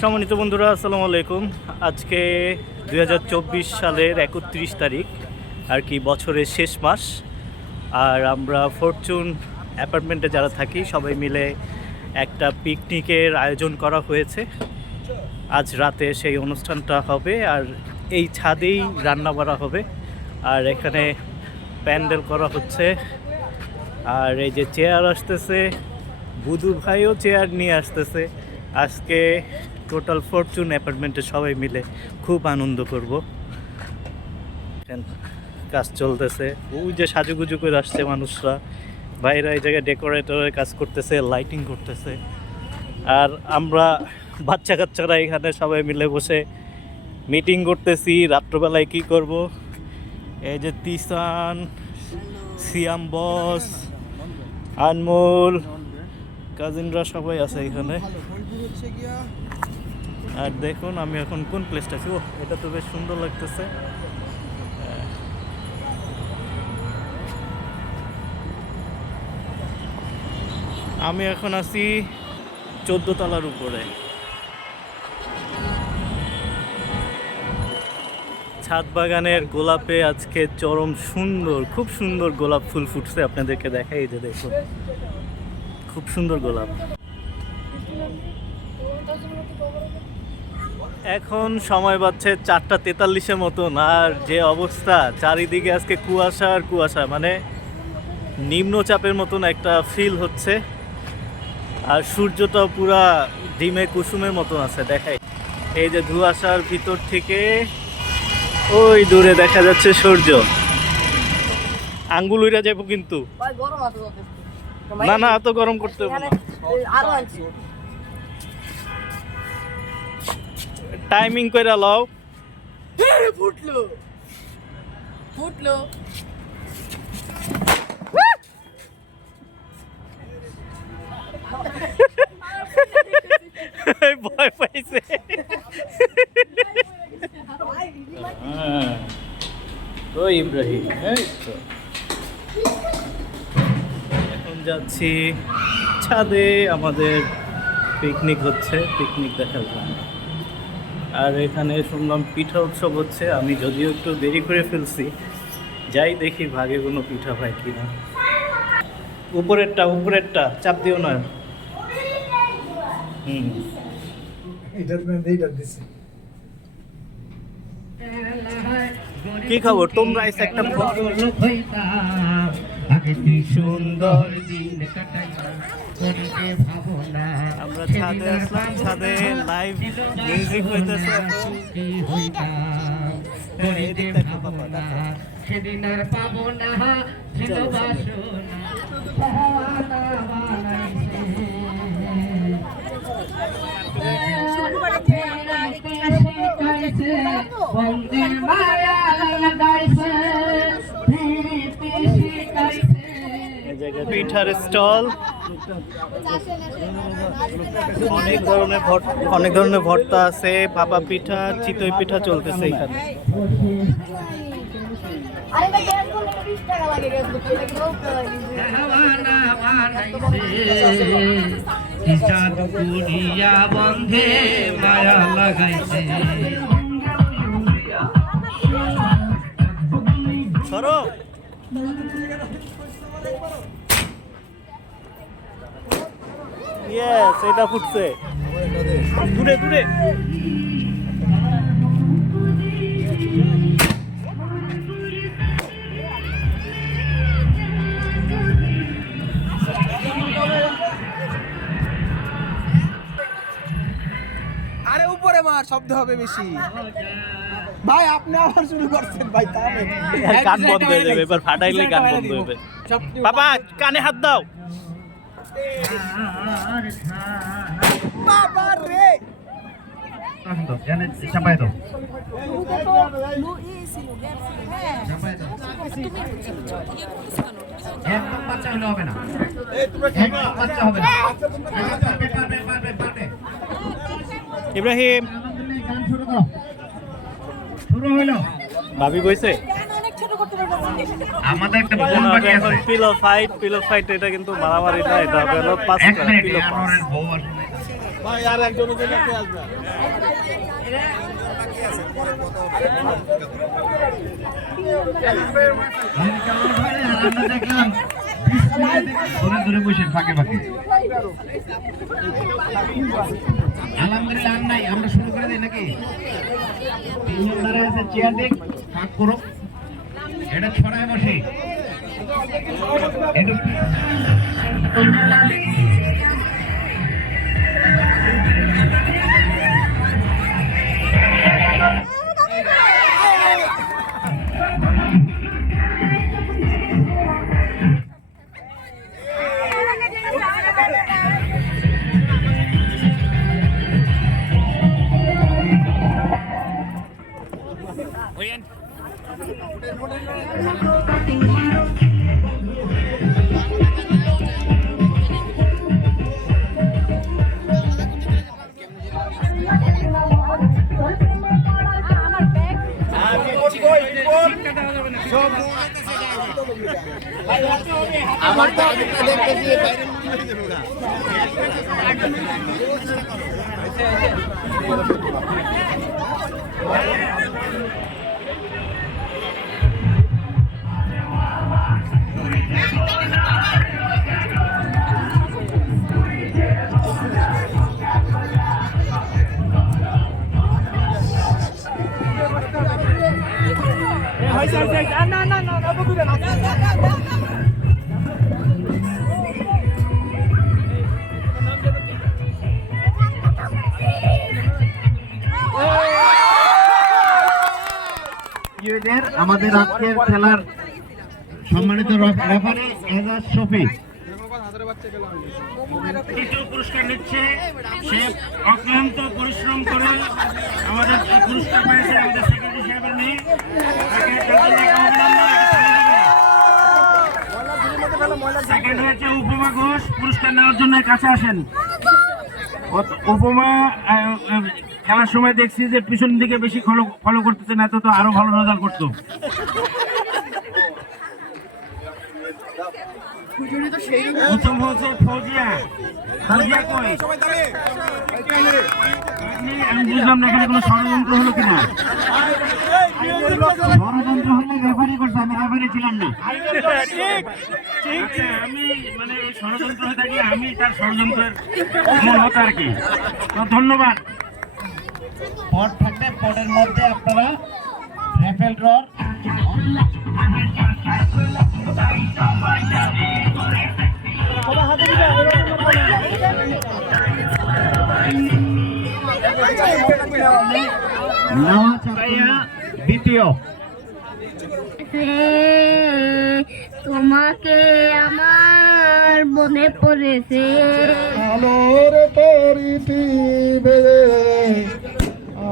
সম্মানিত বন্ধুরা, আসসালামু আলাইকুম। আজকে 2024 সালের 31 তারিখ, আর কি বছরের শেষ মাস। আর আমরা ফরচুন অ্যাপার্টমেন্টে যারা থাকি সবাই মিলে একটা পিকনিকের আয়োজন করা হয়েছে। আজ রাতে সেই অনুষ্ঠানটা হবে, আর এই ছাদেই রান্না করা হবে। আর এখানে প্যান্ডেল করা হচ্ছে। আর এই যে চেয়ার আসতেছে, বুধু ভাইও চেয়ার নিয়ে আসতেছে। আজকে টোটাল ফরচুন অ্যাপার্টমেন্টে সবাই মিলে খুব আনন্দ করব। কাজ চলতেছে, ওই যে সাজুগুজু করে আসছে মানুষরা, বাইরে এই জায়গায় ডেকোরেটরের কাজ করতেছে, লাইটিং করতেছে। আর আমরা বাচ্চা কাচ্চারা এখানে সবাই মিলে বসে মিটিং করতেছি রাত্রবেলায় কি করব। এই যে তিসান, সিয়াম বস, আনমোল, কাজিনরা সবাই আছে এখানে। আর দেখুন আমি এখন কোন প্লেসটা আছি। ও, এটা তো বেশ সুন্দর লাগতেছে। আমি এখন আছি 14 তলার উপরে। ছাদ বাগানের গোলাপে আজকে চরম সুন্দর, খুব সুন্দর গোলাপ ফুল ফুটছে। আপনাদেরকে দেখাই, এই যে দেখুন, খুব সুন্দর গোলাপ। এখন সময় বাজছে 4:43 মতন। আর যে অবস্থা চারিদিকে আজকে কুয়াশা আর কুয়াশা, মানে নিম্নচাপের মতন একটা ফিল হচ্ছে। আর সূর্যটাও পুরা ডিমে কুসুমের মতন আছে। দেখাই, এই যে ধুয়াশার ভিতর থেকে ওই দূরে দেখা যাচ্ছে সূর্য। আঙ্গুল উইরা যাবো কিন্তু। না না, এত গরম করতে হবে না। টাইমিং কইরা লও। ফুটলো ফুটলো। ভয় পাইছে। ও ইব্রাহিম, এখন যাচ্ছি ছাদে, আমাদের পিকনিক হচ্ছে, পিকনিক দেখার জন্য। আর এখানে শুনলাম পিঠা উৎসব হচ্ছে। আমি যদিও একটু দেরি করে ফেলছি, যাই দেখি ভাগে কোনো পিঠা হয় কিনা। উপরেরটা চাপ দিও না। কি খবর তোমরা? একটা সুন্দর দিন আমরা ছাদে আসলাম, ছাদে লাইভ মিউজিক হইতেছে। সেদিন আর পাবো না পিঠার স্টল, অনেক ধরনের ভর্তা আছে, ভাপা পিঠা, চিতই পিঠা চলতেছে এখানে। বন্ধে মায়া লাগাইছে। সরো ইয়েস, এটা ফুটছে দূরে দূরে। আরে উপরে মার, শব্দ হবে বেশি। ভাই আপনি আবার শুরু করছেন ভাই, কান বন্ধ হয়ে যাবে এবার, ফাটাইলে কান বন্ধ হবে। বাবা কানে হাত দাও। বাবা রে, চাপাই দাও। একদম বাচ্চা হলে হবে না, বাচ্চা হবে না। ইব্রাহিম গান শুরু করো, শুরু হইলো। ভাবি বইছে আমাদের একটা বোন বাকি এখন আছে পিলো ফাইট এটা কিন্তু মারামারি না, এটা হবে হলো পাঁচ এক মিনিট পিলো পাস। আনোয়ারের বউ আসলে ভাই আর একজনের জন্য কে আসবে? আমরা দেখলাম 20 মিনিট ধরে ধরে বসে ফাঁকে ফাঁকে। আলহামদুলিল্লাহ আর নাই, আমরা শুরু করে দিই নাকি? তিনজন দাঁড়ায় আছে, চেয়ার দেখ ফাঁক করো, এটা ছড়ায় বসে একটু আমার তো দেখতেছি বাইরে আমাদের আজকের খেলার সম্মানিত রেফারি এজাজ শফি তৃতীয় পুরস্কার নিচ্ছে। সে অক্লান্ত পরিশ্রম করে আমাদের এই পুরস্কার পেয়েছে, আমাদের সেক্রেটারি সাহেবের মেয়ে। তাকে তার জন্য একটা অভিনন্দন, একটা সেকেন্ড হয়েছে উপমা ঘোষ। পুরস্কার নেওয়ার জন্য কাছে আসেন। উপমা খেলার সময় দেখছি যে পিছন দিকে বেশি ফলো করতেছে, না তো আরো ভালো রেজাল্ট করতো। প্রথম হচ্ছে ফৌজিয়া। ফৌজিয়া কই? আমি বুঝলাম না এখানে কোনো ষড়যন্ত্র হলো কিনা। ষড়যন্ত্র হলে রেফারি করছে, আমি রেফারি ছিলাম না। আচ্ছা, আমি মানে ষড়যন্ত্র হয়ে থাকি, আমি তার ষড়যন্ত্রের মূল হতো আর কি। তো ধন্যবাদ। পট থাকলে পটের মধ্যে আপনারা রেফেল ড্রর দ্বিতীয় তোমাকে আমার মনে পড়েছে, আলোর তরিটি বেয়ে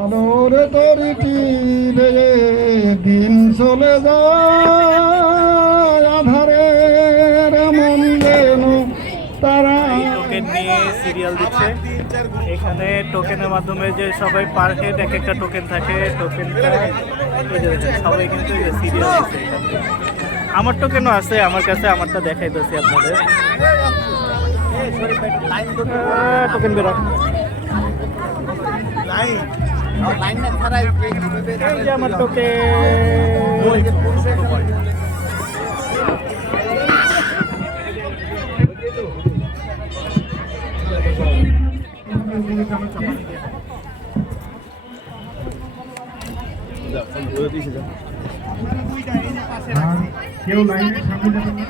আলোর তরিটি বেয়ে দিন চলে যায় আধারের মন যেন তারা। টোকেন নিয়ে সিরিয়াল দিচ্ছে এখানে। টোকেনের মাধ্যমে যে সবাই পার হেড এক একটা টোকেন থাকে, টোকেনটা সবাই কিন্তু সিরিয়াল দিচ্ছে এখানে। আমার টোকেনও আছে আমার কাছে, আমারটা দেখাইতেছি আপনাদের। টোকেন বেরো, এই যে আমার টোকেন। কেউ লাইনের সামনে যাবেন না।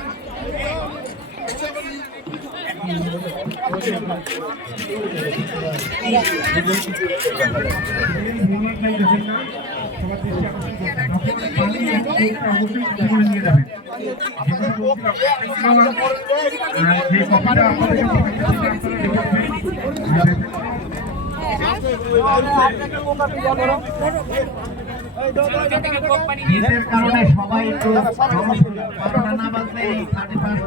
শীতের কারণে সবাই একটু করোনা না বাজলে এই 31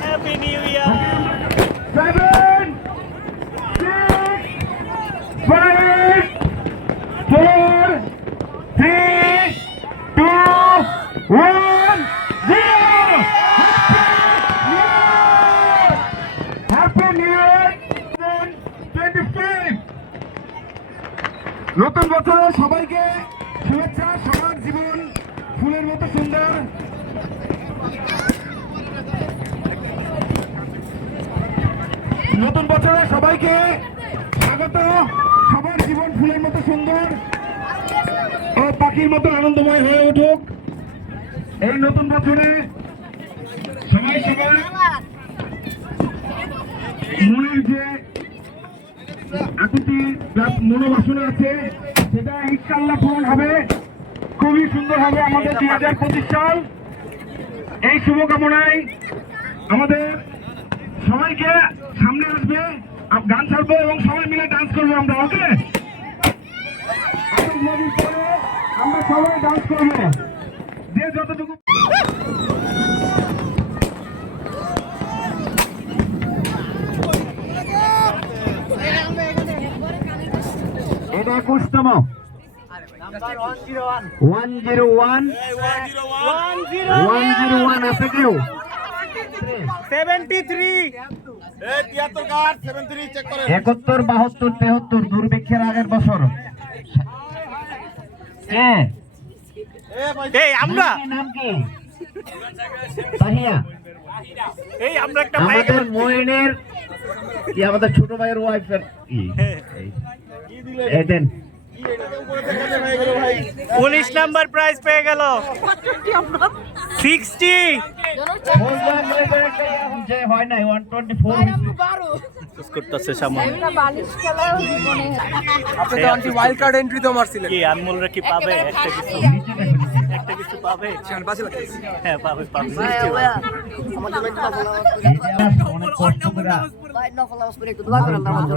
happy new year. 7, 6, 5, 4, 3, 2, 1, 0. Happy New Year 2025. নতুন বছরে সবাইকে শুভেচ্ছা। সবার জীবন ফুলের মতো সুন্দর। নতুন বছরে সবাইকে স্বাগত। সবার জীবন ফুলের মতো সুন্দর ও পাখির মতো আনন্দময় হয়ে উঠুক এই নতুন বছরে। সবাই সবার মনের যে আকুতি প্লাস মনোবাসনা আছে সেটা ইনশাআল্লাহ পূরণ হবে। খুবই সুন্দর হবে আমাদের 2025 সাল। এই শুভকামনায় আমাদের সবাইকে সামনে আসবে, গান ছাড়বো এবং সবাই মিলে ডান্স করবো আমরা। ওকে, আমরা সবাই ডান্স করবো যে যতটুকু। এটা 21তম 101 আছে কেউ? 73 71, 72, 73 দুর্ভিক্ষের আগের বছর। এই আমরা নাম কি? তাহিয়া। এই আমরা একটা আমাদের মইনের কি আমাদের ছোট ভাইয়ের ওয়াইফের দেন 19 নাম্বার প্রাইজ পেয়ে গেল। 60 হয় নাই 124 করতেছে সামনে। আপনি তো আন্টি ওয়াইল্ড কার্ড এন্ট্রি তো মারছিলেন। কি আনমোলরা কি পাবে একটা কিছু? একটা কিছু পাবে? হ্যাঁ পাবে পাবে। অনেক কষ্ট করে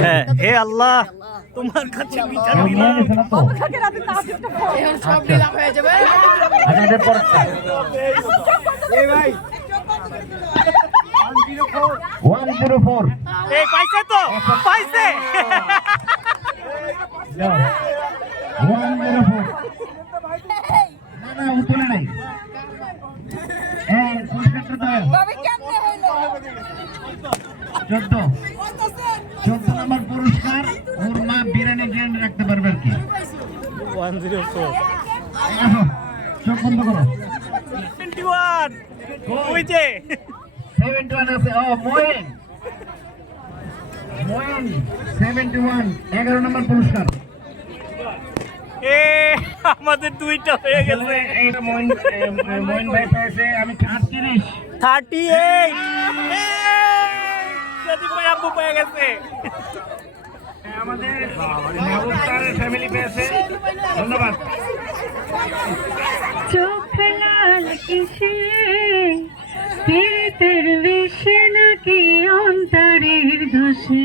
হ্যাঁ, হে আল্লাহ তোমার কাছে বিচার নিয়ে দিলাম। গেছে না তো? আমাদের পরে 104 এই পাইছে তো পাইছে। 104 না উতলে নাই। এই পুরস্কারটা দাও। 14 নম্বর পুরস্কার। ওর মা বিরিয়ানি রাখতে পারবে আর কি। 104 চোখ বন্ধ করো। 21 ওই যে 71 আছে। ও মইন 71 11 নম্বর পুরস্কার। এ আমাদের দুইটা হয়ে গেছে। এইটা মইন ভাই পেয়েছে। আমি 38 38 যদি ভাই আব্বু পেয়ে গেছে। আমাদের মাহবুব স্যারের ফ্যামিলি পেয়েছে। ধন্যবাদ। চোখ লাল কিসে পেটের বেশে নাকি অন্তরের দোষে